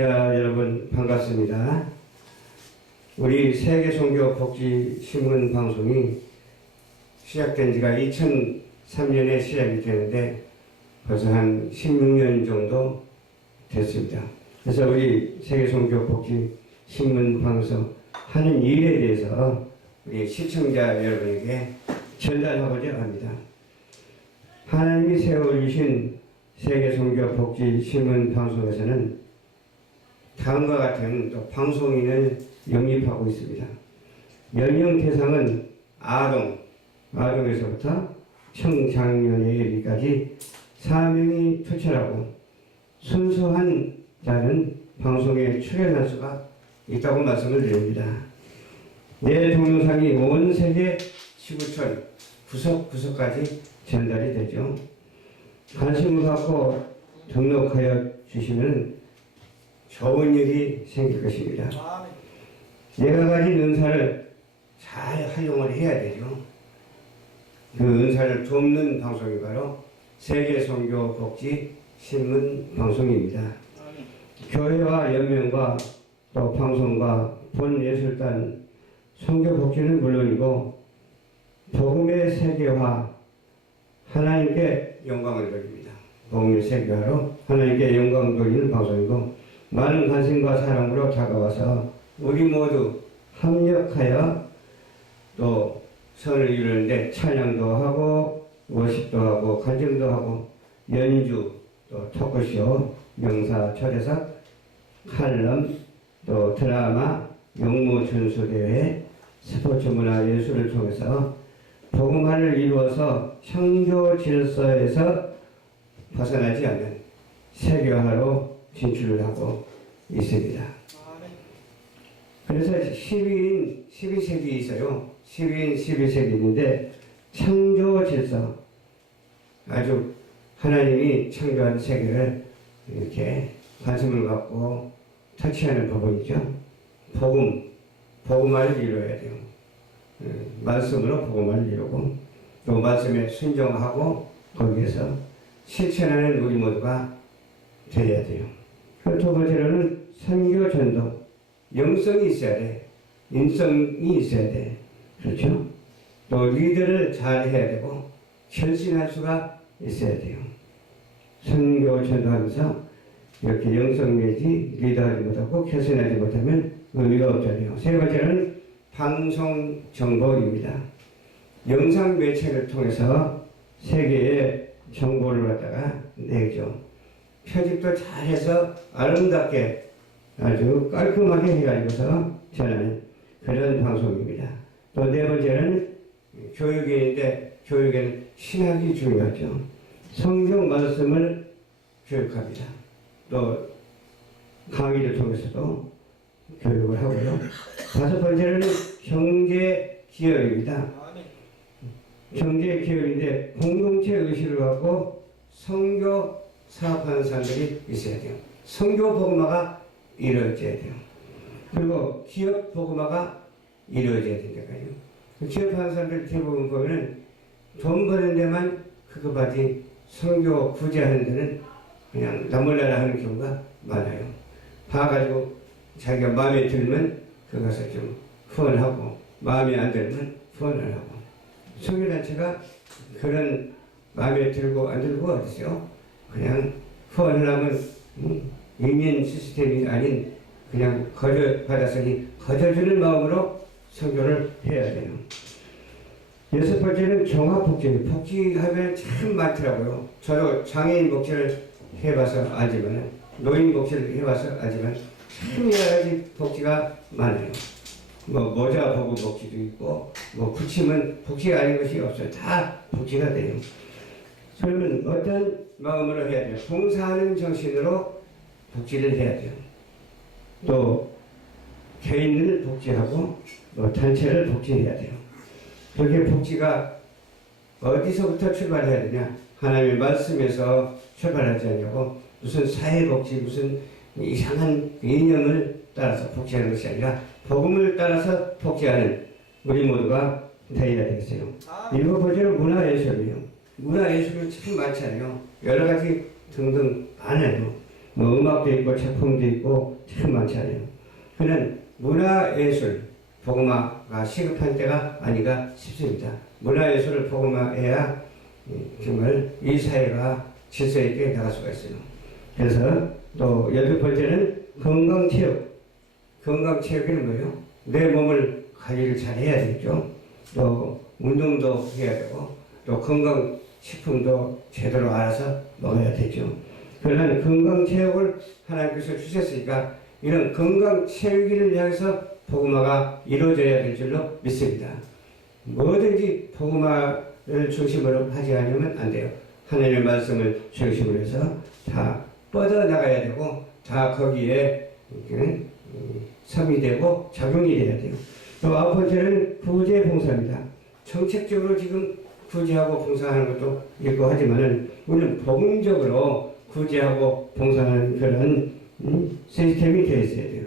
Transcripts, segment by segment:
시청자 여러분 반갑습니다. 우리 세계선교복지신문 방송이 시작된 지가 2003년에 시작이 되는데 벌써 한 16년 정도 됐습니다. 그래서 우리 세계선교복지신문 방송 하는 일에 대해서 우리 시청자 여러분에게 전달하고자 합니다. 하나님이 세워주신 세계선교복지신문 방송에서는 다음과 같은 또 방송인을 영입하고 있습니다. 연령 대상은 아동에서부터 청장년에 이르기까지 사명이 투철하고 순수한 자는 방송에 출연할 수가 있다고 말씀을 드립니다. 내 동영상이 온 세계 지구촌 구석구석까지 전달이 되죠. 관심을 갖고 등록하여 주시면 좋은 일이 생길 것입니다. 내가 가진 은사를 잘 활용을 해야 되죠. 그 은사를 돕는 방송이 바로 세계선교복지신문 방송입니다. 교회와 연맹과 또 방송과 본예술단 선교복지는 물론이고 복음의 세계화 하나님께 영광을 돌립니다. 복음의 세계화로 하나님께 영광을 돌리는 방송이고 많은 관심과 사랑으로 다가와서 우리 모두 협력하여 또 선을 이루는데 찬양도 하고 워십도 하고 간증도 하고 연주 또 토크쇼 명사 초대석 칼럼 또 드라마 용무 전수대회 스포츠 문화 예술을 통해서 복음화를 이루어서 청교 질서에서 벗어나지 않는 세계화로 진출을 하고 있습니다. 그래서 12세기 있어요. 12세기 있는데 창조 질서, 아주 하나님이 창조한 세계를 이렇게 관심을 갖고 터치하는 법이죠. 복음화를 이루어야 돼요. 말씀으로 복음화를 이루고 또 말씀에 순종하고 거기에서 실천하는 우리 모두가 되어야 돼요. 두 번째로는 선교 전도, 영성이 있어야 돼. 인성이 있어야 돼. 그렇죠? 또 리더를 잘 해야 되고 결신할 수가 있어야 돼요. 선교 전도하면서 이렇게 영성 내지 리더하지 못하고 결신하지 못하면 의미가 없잖아요. 세 번째는 방송 정보입니다. 영상 매체를 통해서 세계에 정보를 갖다가 내죠. 편집도 잘해서 아름답게 아주 깔끔하게 해가지고서 전하는 그런 방송입니다. 또 네 번째는 교육인인데 교육에는 신학이 중요하죠. 성경 말씀을 교육합니다. 또 강의를 통해서도 교육을 하고요. 다섯 번째는 경제 기업입니다. 경제 기업인데 공동체 의식을 갖고 선교 사업하는 사람들이 있어야 돼요. 선교 복음화가 이루어져야 돼요. 그리고 기업 복음화가 이루어져야 된다고요. 기업하는 사람들 대부분 보면은 돈 버는 데만 그거 바지 선교 구제하는 데는 그냥 나몰라라 하는 경우가 많아요. 봐가지고 자기가 마음에 들면 그것을 좀 후원하고 마음에 안 들면 후원을 하고 선교단체가 그런 마음에 들고 안 들고 어디서요? 그냥 후원을 하면 이민 시스템이 아닌 그냥 받았으니 거저주는 마음으로 선교를 해야 돼요. 여섯 번째는 종합복지. 복지하면 참 많더라고요. 저도 장애인 복지를 해봐서 알지만 노인 복지를 해봐서 알지만 참 여러 가지 복지가 많아요. 뭐 모자 보고 복지도 있고 뭐 붙이면 복지가 아닌 것이 없어요. 다 복지가 돼요. 그러면 어떤 마음으로 해야 돼요? 봉사하는 정신으로 복지를 해야 돼요. 또 개인을 복지하고 또 단체를 복지해야 돼요. 그렇게 복지가 어디서부터 출발해야 되냐? 하나님의 말씀에서 출발하지 않냐고 무슨 사회복지 무슨 이상한 이념을 따라서 복지하는 것이 아니라 복음을 따라서 복지하는 우리 모두가 되어야 되겠어요. 일곱 번째는 문화예술이에요. 문화예술은 참 많잖아요. 여러 가지 등등 많아요. 뭐 음악도 있고 작품도 있고 참 많잖아요. 그는 문화예술 복음화가 시급한 때가 아닌가 싶습니다. 문화예술을 복음화해야 정말 이 사회가 질서 있게 나갈 수가 있어요. 그래서 또 12번째는 건강체육. 건강체육은 뭐예요? 내 몸을 관리를 잘 해야 되겠죠. 또 운동도 해야 되고 또 건강식품도 제대로 알아서 먹어야 되죠. 그러나 건강체육을 하나님께서 주셨으니까 이런 건강체육을 향해서 복음화가 이루어져야 될 줄로 믿습니다. 뭐든지 복음화를 중심으로 하지 않으면 안 돼요. 하나님의 말씀을 중심으로 해서 다 뻗어나가야 되고 다 거기에 섬이 되고 작용이 돼야 돼요. 또 9번째는 구제봉사입니다. 정책적으로 지금 구제하고 봉사하는 것도 있고 하지만은 우리는 복음적으로 구제하고 봉사하는 그런 시스템이 되어 있어야 돼요.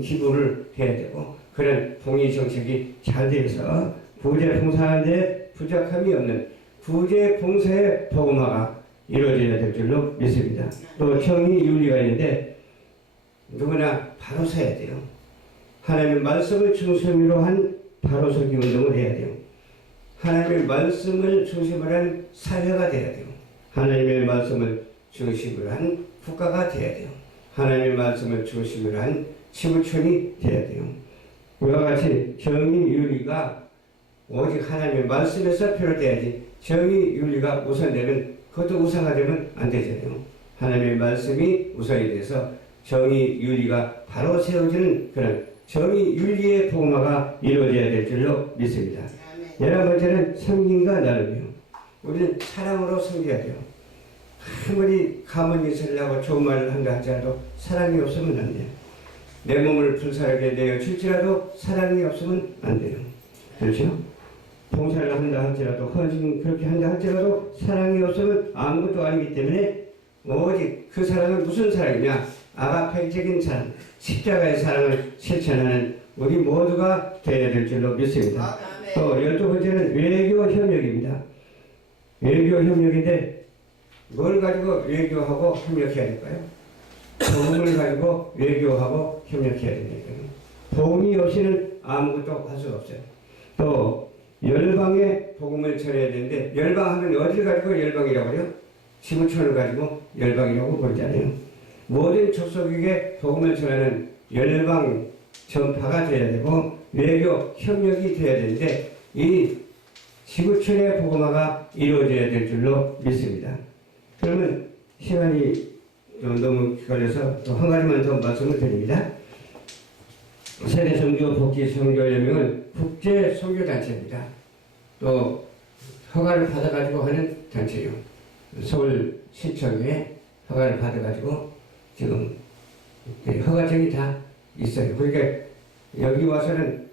기부를 해야 되고 그런 봉의 정책이 잘 되어서 구제 봉사하는 데 부족함이 없는 구제 봉사의 복음화가 이루어져야 될 줄로 믿습니다. 또 정의 윤리가 있는데 누구나 바로 서야 돼요. 하나님의 말씀을 중심으로 한 바로서기 운동을 해야 돼요. 하나님의 말씀을 중심으로 한 사회가 돼야 돼요. 하나님의 말씀을 중심으로 한 국가가 돼야 돼요. 하나님의 말씀을 중심으로 한 지구촌이 돼야 돼요. 이와 같이 정의윤리가 오직 하나님의 말씀에서 비롯돼야지 정의윤리가 우선되면 그것도 우상화되면 안 되잖아요. 하나님의 말씀이 우선이 돼서 정의윤리가 바로 세워지는 그런 정의윤리의 복음화가 이루어져야 될 줄로 믿습니다. 11번째는 섬김과 나눔이요. 우리는 사랑으로 섬겨야 돼요. 아무리 가문이 살려고 좋은 말을 한다 할지라도 사랑이 없으면 안 돼요. 내 몸을 불살하게 내어 줄지라도 사랑이 없으면 안 돼요. 그렇죠? 봉사를 한다 할지라도 헌신 그렇게 한다 할지라도 사랑이 없으면 아무것도 아니기 때문에 오직 그 사랑은 무슨 사랑이냐? 아가페적인 사랑, 십자가의 사랑을 실천하는 우리 모두가 되어야 될 줄로 믿습니다. 또 12번째는 외교협력입니다. 외교협력인데 뭘 가지고 외교하고 협력해야 될까요? 복음을 가지고 외교하고 협력해야 된다니까요. 복음이 없이는 아무것도 할 수가 없어요. 또 열방에 복음을 전해야 되는데 열방하면 어디를 가지고 열방이라고 해요? 지구촌을 가지고 열방이라고 부르잖아요. 모든 족속에게 복음을 전하는 열방 전파가 되어야 되고 외교 협력이 되어야 되는데 이 지구촌의 복음화가 이루어져야 될 줄로 믿습니다. 그러면 시간이 너무 걸려서 또 한 가지만 더 말씀을 드립니다. 세계 선교 복지 선교연맹은 국제 선교 단체입니다. 또 허가를 받아가지고 하는 단체요. 서울시청에 허가를 받아가지고 지금 허가증이 다 있어요. 그러니까 여기 와서는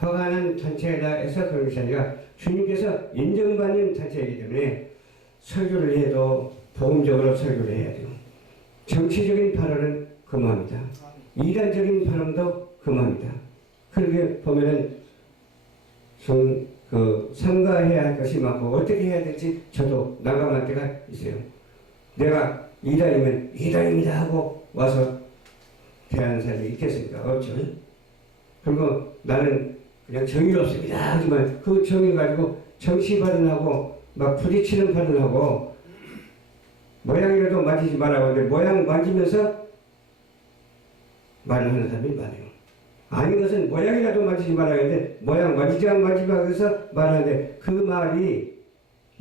허가하는 단체다 해서 그런 것이 아니라 주님께서 인정받는 단체이기 때문에 설교를 해도 복음적으로 설교를 해야 돼요. 정치적인 발언은 금합니다. 이단적인 발언도 금합니다. 그렇게 보면은 좀 삼가해야 할 것이 많고 어떻게 해야 될지 저도 난감할 때가 있어요. 내가 이단이면 이단입니다 하고 와서 대하는 사람이 있겠습니까? 없죠. 그리고 나는 그냥 정의롭습니다 하지만 그 정의 가지고 정치 발언하고 막 부딪히는 발언하고 모양이라도 만지지 말라고 하는데 모양 만지면서 말을 하는 사람이 많아요. 아닌 것은 모양이라도 만지지 말라고 하는데 모양 만지지 안 만지지 말고 해서 말하는데 그 말이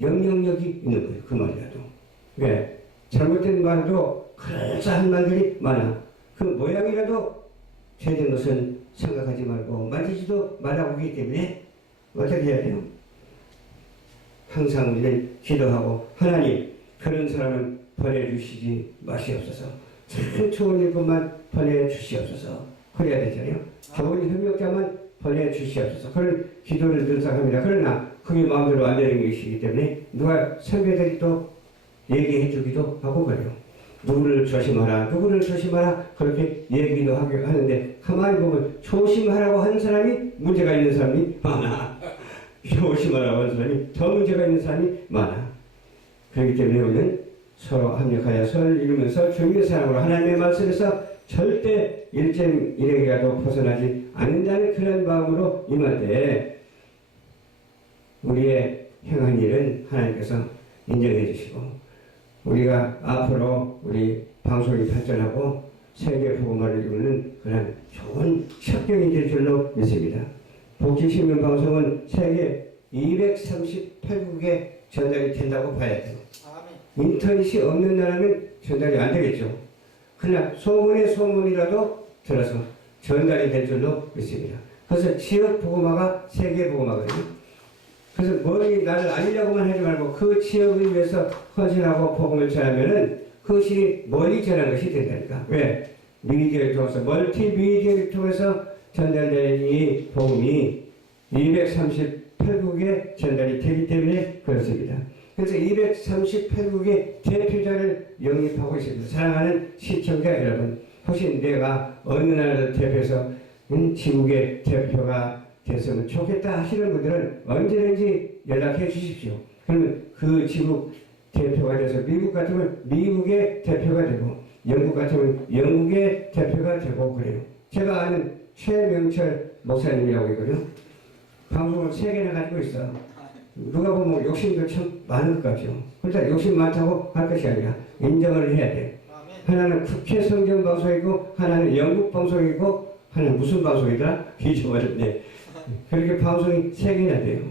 영향력이 있는 거예요. 그 말이라도. 왜? 잘못된 말도 그럴싸한 말들이 많아. 그 모양이라도 죄된 것은 생각하지 말고 만지지도 말라고 하기 때문에 어떻게 해야 돼요? 항상 우리는 기도하고 하나님 그런 사람은 보내주시지 마시옵소서. 참 좋은 일꾼만 보내주시옵소서. 그래야 되잖아요. 좋은 협력자만 보내주시옵소서. 그런 기도를 늘상 합니다. 그러나 그게 마음대로 안 되는 것이기 때문에 누가 선배들이 또 얘기해 주기도 하고 그래요. 누구를 조심하라, 누구를 조심하라 그렇게 얘기도 하는데 가만히 보면 조심하라고 하는 사람이 문제가 있는 사람이 많아. 조심하라고 하는 사람이 더 문제가 있는 사람이 많아. 그렇기 때문에 우리는 서로 합력하여 선을 이루면서 주님의 사랑으로 하나님의 말씀에서 절대 일점일액이라도 벗어나지 않는다는 그런 마음으로 임할 때 우리의 행한 일은 하나님께서 인정해 주시고 우리가 앞으로 우리 방송이 발전하고 세계 복음화를 이루는 그런 좋은 척경이 될 줄로 믿습니다. 복지신문 방송은 세계 238국에 전달이 된다고 봐야 돼요. 인터넷이 없는 나라면 전달이 안 되겠죠. 그러나 소문의 소문이라도 들어서 전달이 될 줄로 믿습니다. 그래서 지역 복음화가 세계 복음화거든요. 그래서 머리 나를 알리려고만 하지 말고 그 지역을 위해서 헌신하고 복음을 전하면은 그것이 멀리 전하는 것이 된다니까. 왜? 미디어를 통해서 멀티미디어를 통해서 전달되는 이 복음이 238국에 전달이 되기 때문에 그렇습니다. 그래서 238국의 대표자를 영입하고 있습니다. 사랑하는 시청자 여러분, 혹시 내가 어느 나라를 대표해서 지국의 대표가 됐으면 좋겠다 하시는 분들은 언제든지 연락해 주십시오. 그러면 그 지국 대표가 돼서 미국 같으면 미국의 대표가 되고 영국 같으면 영국의 대표가 되고 그래요. 제가 아는 최명철 목사님이라고 있거든요. 방송을 3개나 가지고 있어. 누가 보면 욕심도 참 많은 것 같죠. 그러니까 욕심 많다고 할 것이 아니라 인정을 해야 돼. 하나는 국회 성경 방송이고 하나는 영국 방송이고 하나는 무슨 방송이더라? 잊어버렸네. 그렇게 방송이 3개나 돼요.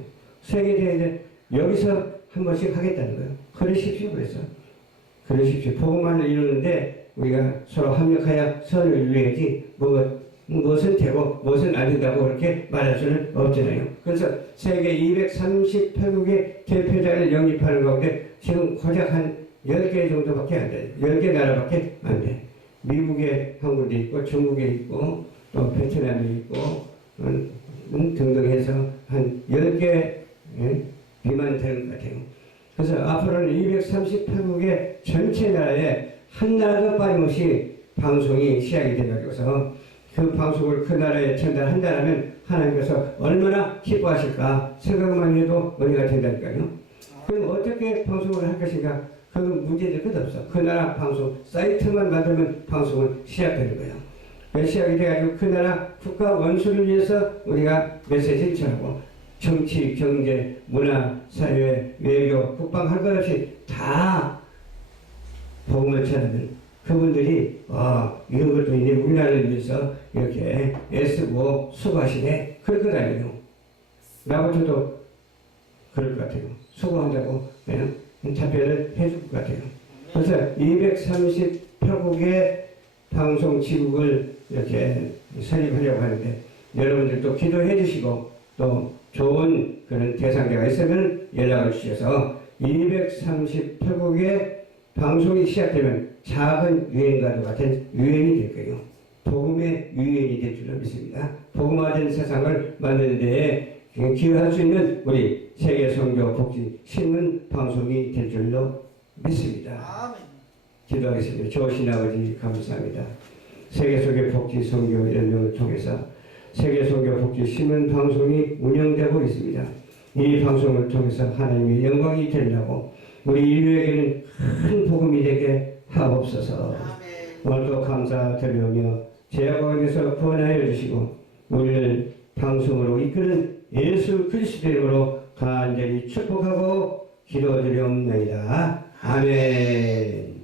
3개 되는데 여기서 한 번씩 하겠다는 거예요. 그러십시오. 그래서 그러십시오. 복음만을 이루는데 우리가 서로 합력하여 선을 이루어야지 무엇은 되고 무엇은 안 된다고 그렇게 말할 수는 없잖아요. 그래서 세계 238국의 대표자를 영입하는 가운데 지금 고작 한 10개 정도밖에 안 돼. 10개 나라밖에 안 돼. 미국에 한 군데 있고 중국에 있고 또 베트남에 있고 등등 해서 한 10개 비만 되는 것 같아요. 그래서 앞으로는 238국의 전체 나라에 한 나라도 빠짐없이 방송이 시작이 돼가지고서 그 방송을 그 나라에 전달한다면 하나님께서 얼마나 기뻐하실까 생각만 해도 은혜가 된다니까요. 그럼 어떻게 방송을 할 것인가? 그건 문제될 것도 없어. 그 나라 방송 사이트만 만들면 방송은 시작되는 거예요. 시작이 돼가지고 그 나라 국가 원수를 위해서 우리가 메시지를 전하고 정치, 경제, 문화, 사회, 외교, 국방 할 것 없이 다 복음을 전하는 그분들이 이런 것도 있네. 우리나라를 위해서 이렇게 애쓰고 수고하시네. 그럴 것 아니에요. 나부터도 그럴 것 같아요. 수고한다고 답변을 해줄 것 같아요. 그래서 238국의 방송 지국을 이렇게 설립하려고 하는데 여러분들도 기도해 주시고 또 좋은 그런 대상자가 있으면 연락을 주셔서 238국의 방송이 시작되면 작은 유행과도 같은 유행이 될 거예요. 복음의 유행이 될 줄로 믿습니다. 복음화된 세상을 만드는 데에 기여할 수 있는 우리 세계선교 복지 신문 방송이 될 줄로 믿습니다. 기도하겠습니다. 좋으신 아버지 감사합니다. 세계선교 복지 선교 연맹을 통해서 세계선교 복지 신문 방송이 운영되고 있습니다. 이 방송을 통해서 하나님의 영광이 되려고 우리 인류에게는 큰 복음이 되게 하옵소서. 오늘도 감사드리며 죄악 가운데서 구원하여 주시고 우리를 방송으로 이끄는 예수 그리스도의 이름으로 간절히 축복하고 기도드리옵나이다. 아멘.